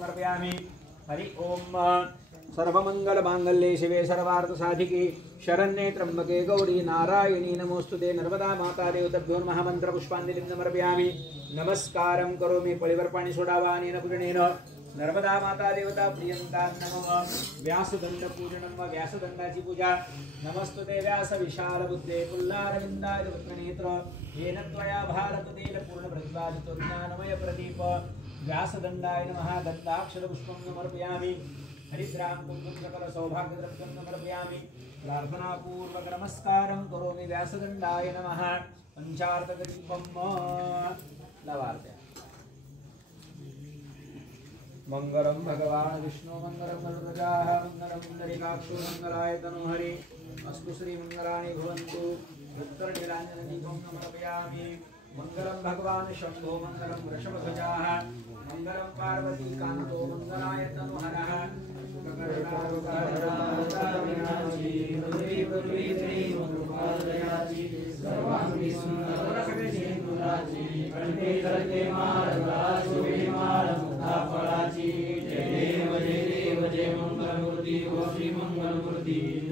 समर्पयामि। हरि ओम। सर्वमंगल मांगल्ये शिवे सर्वार्थ साधिके शरण्ये त्र्यंबके गौरी नारायणी नमोस्तुते। नर्मदा माता देवताभ्यो नमः। मंत्र पुष्पांजलिं समर्पयामि। नमस्कारं करोमि। पळीवर पाणी सोडावा अनेन पूजनेन नर्मदा माता देवता प्रियंता नमः। व्यासदंड पूजनं व्यासदंडाची पूजा। नमस्तुते व्यास विशाल बुद्धे पुल्लारविंदाय वक्त्रनेत्र येन त्वया भारततेन पूर्ण प्रतिपादितो ज्ञानमय प्रदीप। व्यासदंडाय नमः। दत्ताक्षर पुष्पं समर्पयामि। हरिद्रां कुंकुम सकल सौभाग्यद्रव्यं समर्पयामि। प्रार्थनापूर्वक नमस्कारं करोमि। व्यासदंडाय नमः। पंचार्थदीपं लवार्पयामि। मंगलम भगवान विष्णु मंगलम गरुडध्वजाः मंगलम पुंडरीकाक्षो मंगलाय तनोहरि अस्तु श्री मंगलानि भवन्तु। उत्तरनीलाञ्जनदीपं समर्पयामि। मंगलम भगवान शंभो मंगलम वृषभध्वजाः मंगलम पार्वती कांतो मंगलाय तनोहरः।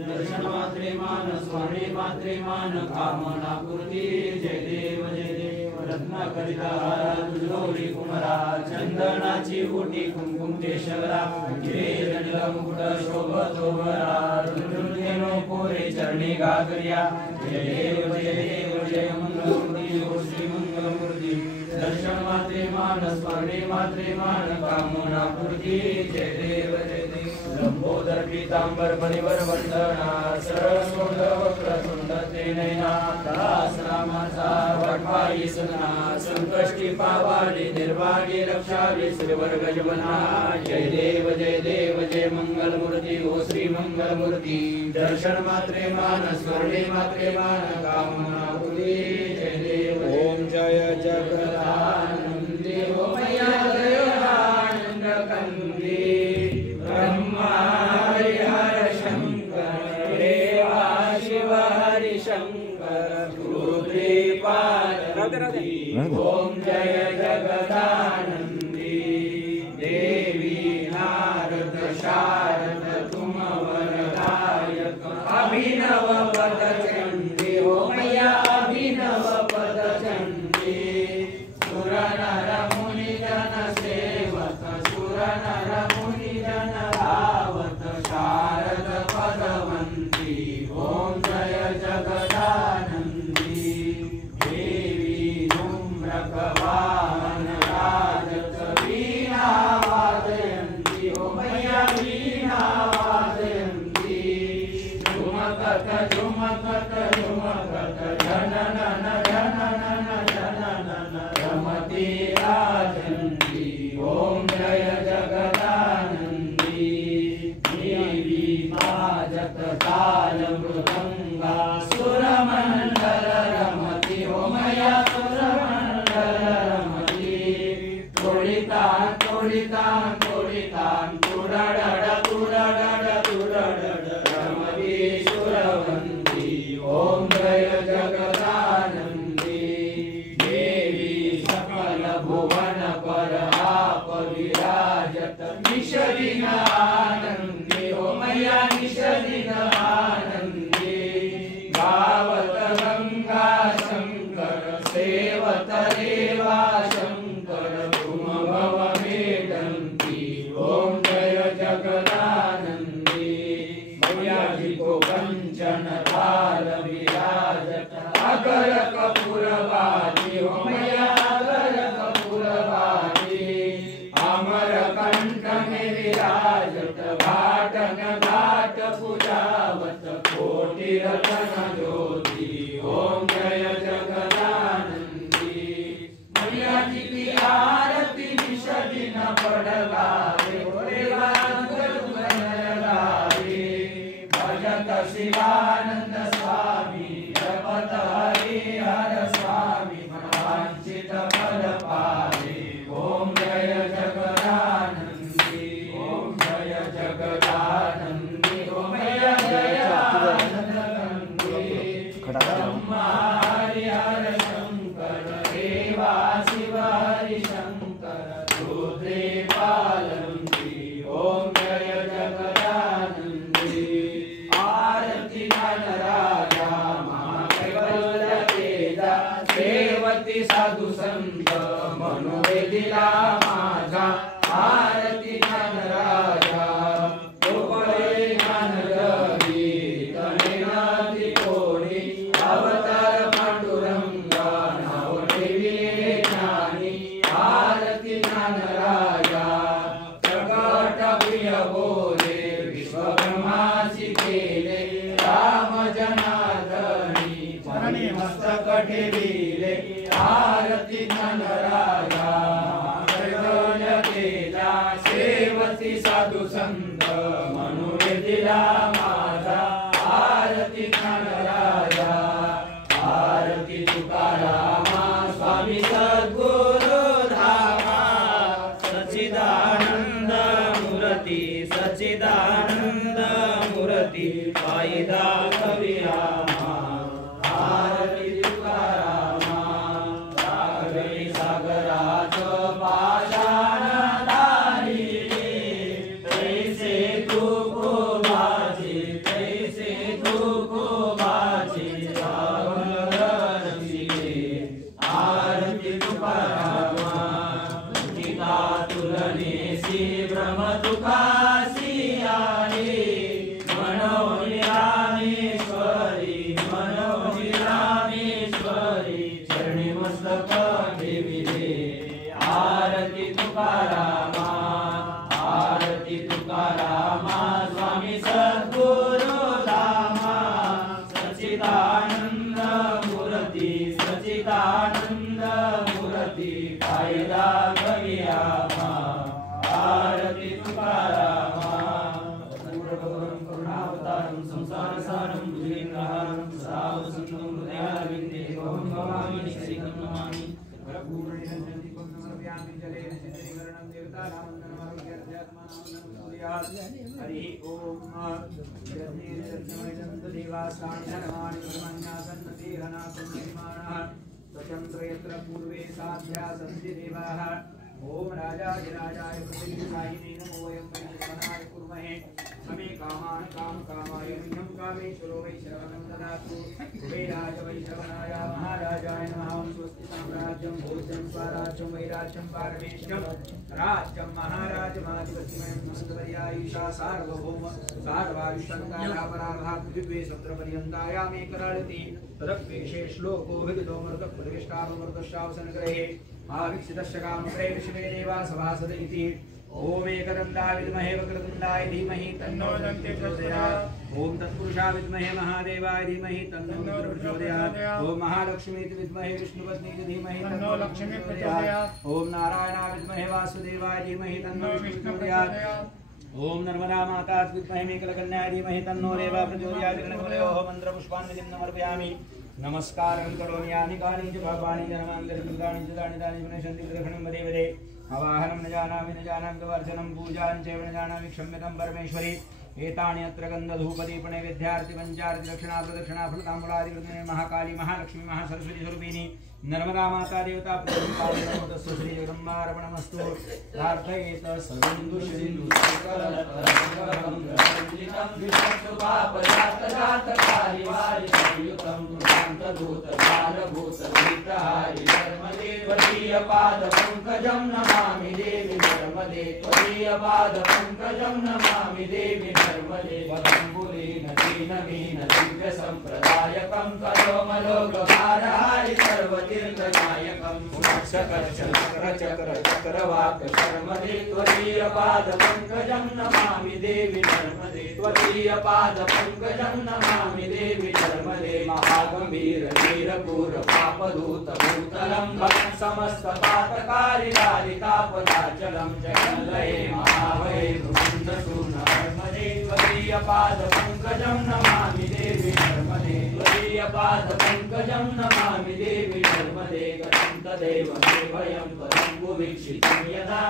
दर्शन मात्रे मान स्मरणे मात्रे मान कामना पूर्ती। जय देव रत्न करिता तुझगौरी कुमरा चंदनाची ओटी कुंकुम केशवरा गिरे मुकुट शोभतो भरा रुद्रुदेनो कोरे चरणी गागरिया। जय देव जय मंगलमूर्ती ओ श्री मंगलमूर्ती। दर्शन मात्रे मान स्मरणे मात्रे मान कामना पूर्ती। जय देव लंबोदर पीतांबर परिवर वंदना सरळ सोंड वक्र तुंड ते नयना। दास रामाचा वटवाई सना संकष्टी पावाडी निर्वाणी रक्षावी श्रीवर गजबना। जय देव जय मंगलमूर्ती ओ श्री मंगलमूर्ती। दर्शन मात्रे मान स्मरणे मात्रे मान कामना पूर्ती। जय देव ओम जय जगदानंदी ओ मैया जय आनंद कंदी। ब्रह्मा हरिहर शंकर देवा शिव हरि शंकर गुरुदेवानंदी। ओम जय जगदानंदी देवी नारद शारद तुम वरदायक अभिनव पद चंडी। ओ मैया अभिनव पद चंडी। सुर नर मुनि जन सेवक सुर नर मुनि जन धावत शारद पदवंती। ओम जय जगदानंदी देवी धूम्रक वाहन राजत वीणा वादयंती। ओ मैया वीणा वादयंती। झुमकत झुमकत झुमकत जननन जननन जननन रमती राजंती। ओम जय जगदानंदी देवी बाजत ताल मृदंगा सुरमंडल रमती। ओ मैया सुरमंडल रमती। तोडितान तोडितान तोडितान तुडडड तुडडड तुडडड रमती सुरवंती। ओम जय जगदानंदी देवी सकल भुवन पर आप विराजत निशदिन आनंदी। ओ मैया निशदिन आनंदी। गावत गंगा शंकर सेवत रेवा शंकर तुम भव मेदंती। ओम जय जगदानंदी मैया जी को कंचन थाल विराजत अगर कपूरवादी। ओ मैया अगर कपूरवादी। अमर कंठ में विराजत घाटन घाट पूजावत कोटि रतन ज्योति। ओम जय जगदानंदी मैया जी की आरती निशदिन पढ़गावे। भजत शिवानंद स्वामी जपत हरिहर स्वामी मनवांचित फल पावे। ओम जय जगदानंदी ओम जय जगदानंदी। ओम जय आनंदी। ब्रह्मा हरिहर शंकर देवा शिव हरि शंकर रुद्रे पालम आरती ज्ञानराजा गोपळे ज्ञानयोगी तनेनाती कोणी अवतार पांडुरंगा नाव ठेविले ज्ञानी आरती ज्ञानराजा प्रकट प्रिय बोले विश्वब्रह्मासी केले राम जनार्दनी चरणी मस्तक ठेविले आरती ज्ञानराजा सेवती साधु संत म्हणून दिला माझा आरती ज्ञानराजा आरती तुकारामा स्वामी सद्गुरु धामा सच्चिदानंद मूर्ती सच्चिदानंद मूर्ती फायदा कविरामा आरती तुकारामा सागरी सागराच पाषाण हरि ओम स्वतंत्र पूर्वे साध्या सन्ति देवाः ओम राजाधिराजाय प्रतिष्ठायिने नमो वयं वैश्वनाय कुर्महे समे कामान् कामकामाय मह्यं कामेश्वरो वैश्रवणं ददातु वैराज वैश्रवणाय महाराजाय नमः ओं स्वस्ति साम्राज्यं भोज्यं स्वराज्यं वैराज्यं पारमेष्ठ्यं राज्यं महाराजमाधिपत्यं मन्दवर्यायिषा सार्वभौम सार्वायुषङ्कारापराभा पृथिवी सत्रपर्यन्तायामे कराळति तदप्येषे श्लोको विदितो मरुतपुरेष्टामृतश्रावसनग्रहे आवीक्षितस्य कामप्रेषिमे देवा सभासद इति ओम एकदन्ताय विद्महे वक्रतुण्डाय धीमहि तन्नो दन्ति प्रचोदयात् ओम तत्पुरुषाय विद्महे महादेवाय धीमहि तन्नो प्रचोदयात् ओम महालक्ष्मी विद्महे विष्णुपत्नी धीमहि तन्नो लक्ष्मी प्रचोदयात् ओम नारायणाय विद्महे वासुदेवाय धीमहि तन्नो विष्णु प्रचोदयात् ओम नर्मदा माता विद्महे मेकलकन्याय धीमहि तन्नो देवा प्रचोदयात् गणकमलयोः मन्त्रपुष्पाञ्जलिं समर्पयामि नमस्कारं करोमि यानि कानि च पापानि जन्मान्तरकृतानि च तानि तानि विनश्यन्ति प्रदक्षिणं वदे वदे आवाहनं न जानामि गवर्जनं पूजां चैव न जानामि क्षम्यतां परमेश्वरी एतानि अत्र गन्धधूपदीपने विद्यार्थि पञ्चार्ति दक्षिणा प्रदक्षिणा फलताम्बूलादिकृते महाकाली महालक्ष्मी महासरस्वती स्वरूपिणी नर्मदा माता देवता प्रदक्षिणामस्तु श्री जगदम्बार्पणमस्तु प्रार्थयेत सविन्दु सिन्धु सकलतरङ्गं विष्णु पापजात जातकारि वारि संयुतं दुर्गान्तदूत कालभूत भीतहारि नर्मदे त्वदीय पाद पंकजं नमामि देवी नर्मदे त्वदीय पाद पंकजं नमामि देवी नर्मदे वदम्बुलीन दीनमीन दिव्य संप्रदायकं करोमलोकभारहारि सर्वतीर्थनायकं चक्र चक्रवाक शर्मदे त्वदीय पाद पंकजं नमामि देवी नर्मदे त्वदीय पाद पंकजं नमामि देवी नर्मदे महागंभीर वीरपूर पापदूत भूतलं भक्तं समस्त पातकारि तापदाचलं जगल्लये महावये मुकुन्दसून नर्मदे त्वदीय पाद पंकजं नमामि देवी नर्मदे त्वदीय पाद पंकजं नमामि देवी नर्मदे कथं तदेव मे भयं परं वीक्षितं यदा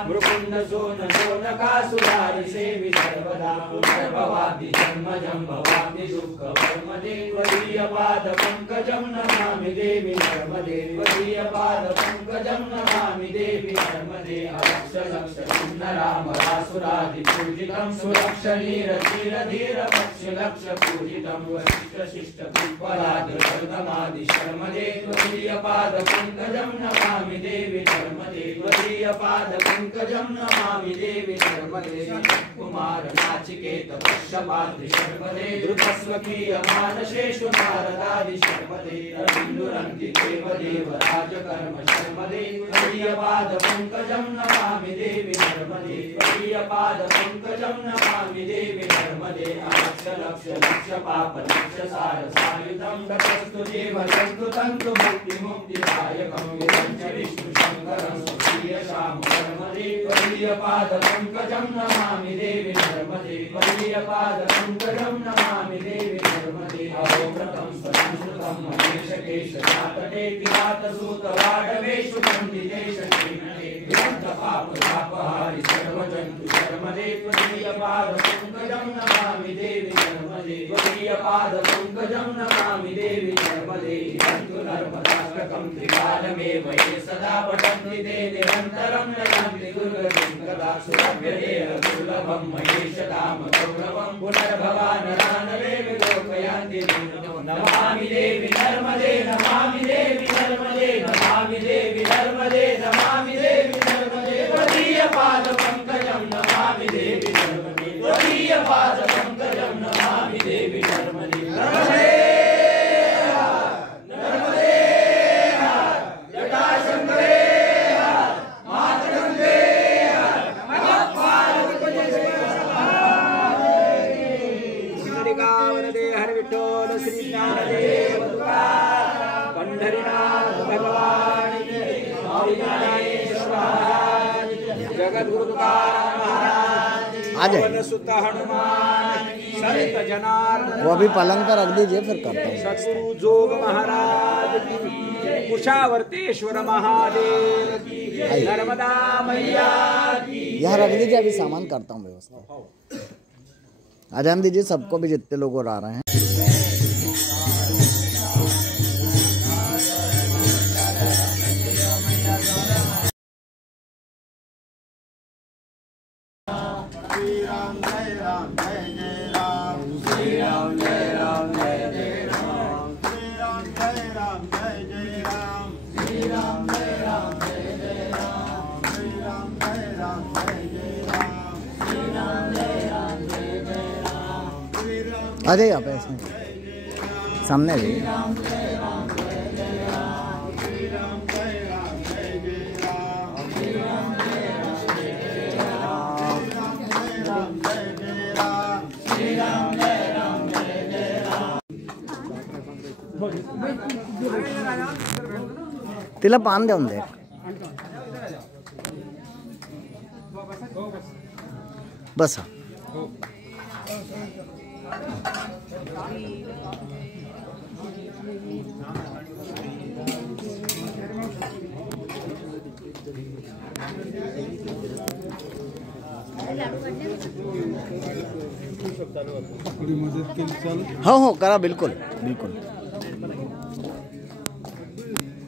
मृकुन्दसूनकासुरारि सेवि सर्वदा पुनर्भवामि जन्मजं भवामि दुःखवर्मदे त्वदीय पाद पंकजं नमामि देवी नर्मदे त्वदीय पाद पंकजं नमामि देवी नर्मदे अलक्ष लक्ष नरामरासुरादि पूजितं सुरक्षणीर धीर धीर पक्ष लक्ष पूजितं वशिष्ठ शिष्ट पिप्पलादि वर्धमादि नमामि शर्मदे त्वदीयपादपङ्कजं नमामि देवी शर्मदे त्वदीयपादपङ्कजं नमामि देवी शर्मदे कुमार नाचिकेत पक्षपात्रि शर्मदे द्रुतस्वकीयमानशेषु नारदादि शर्मदे रविन्दुरन्ति देवदेव राजकर्म शर्मदे त्वदीयपादपङ्कजं नमामि देवी शर्मदे त्वदीयपादपङ्कजं नमामि देवी शर्मदे लक्ष लक्ष लक्ष पाप लक्ष सार सायुधं ततस्तु जीवजन्तु तन्तु मुक्ति मुक्तिदायकं विरञ्च विष्णु शङ्करं स्वकीयशां शर्मदे त्वदीयपादपङ्कजं नमामि देवी शर्मदे त्वदीयपादपङ्कजं नमामि देवी शर्मदे अहोव्रतं स्वसंस्कृतं महेशकेशजातटे किरातसूतवाडवेषु पण्डितेश श्रीमते विरक्तपापतापहारि सर्वजन्तु शर्मदे त्वदीयपादपङ्कजं नमामि देवी शर्मदे त्वदीयपादपङ्कजं नमामि देवी शर्मदे इदन्तु नर्मदाष्टकं त्रिकालमेव ये सदा पठन्ति ते निरन्तरं नयन्ति दुर्गतिं कदा सुलभ्यदेव दुर्लभं महेशधाम गौरवं पुनर्भवानरानवे विलोकयान्ति नमामि देवी नर्मदे नमामि देवी नर्मदे नमामि देवी नर्मदे नमामि देवी नर्मदे त्वदीयपादपङ्कजं नमामि देवी नर्मदे त्वदीयपादपङ्कजं नमामि देवी नर्मदे नर्मदे नर्मदे जटाशङ्करे मातरङ्गे श्रीकावरदे हर विठ्ठल श्री ज्ञानदेव तुकाराम पंढरीनाथ भगवान की स्वामी ज्ञानेश्वर महाराज जगद्गुरु तुकाराम महाराज पवन सुत हनुमान संत जनार्दन वो अभी पलंग पर रख दीजिए फिर करता हूँ। सद्गुरु जोग महाराज की कुशावर्तेश्वर महादेव की नर्मदा मैया की यहाँ रख दीजिए, अभी सामान करता हूँ व्यवस्था। अजान दीजिए सबको भी जितने लोग और आ रहे हैं। आ जाइए आप इसमें सामने आ जाइए। तिला पान देऊन दे। बस हो करा बिल्कुल बिल्कुल।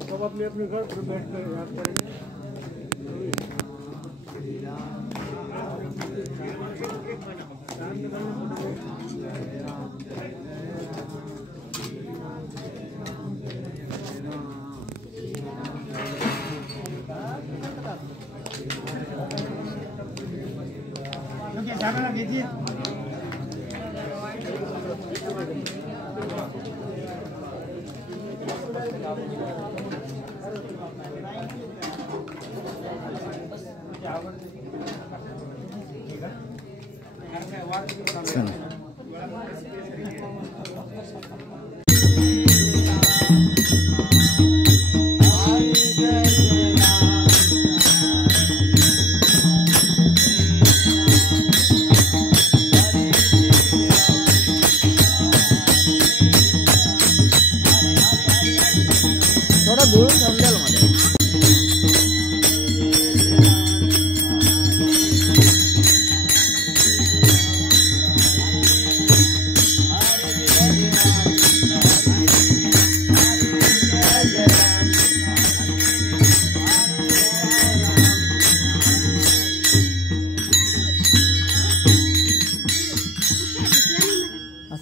सब अपने अपने घर पर बैठ कर याद करेंगे। कीजिए थोड़ा दूर समझाल मध्ये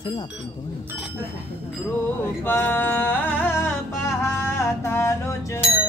असेल ना आपण रूपा पाहता लोचनी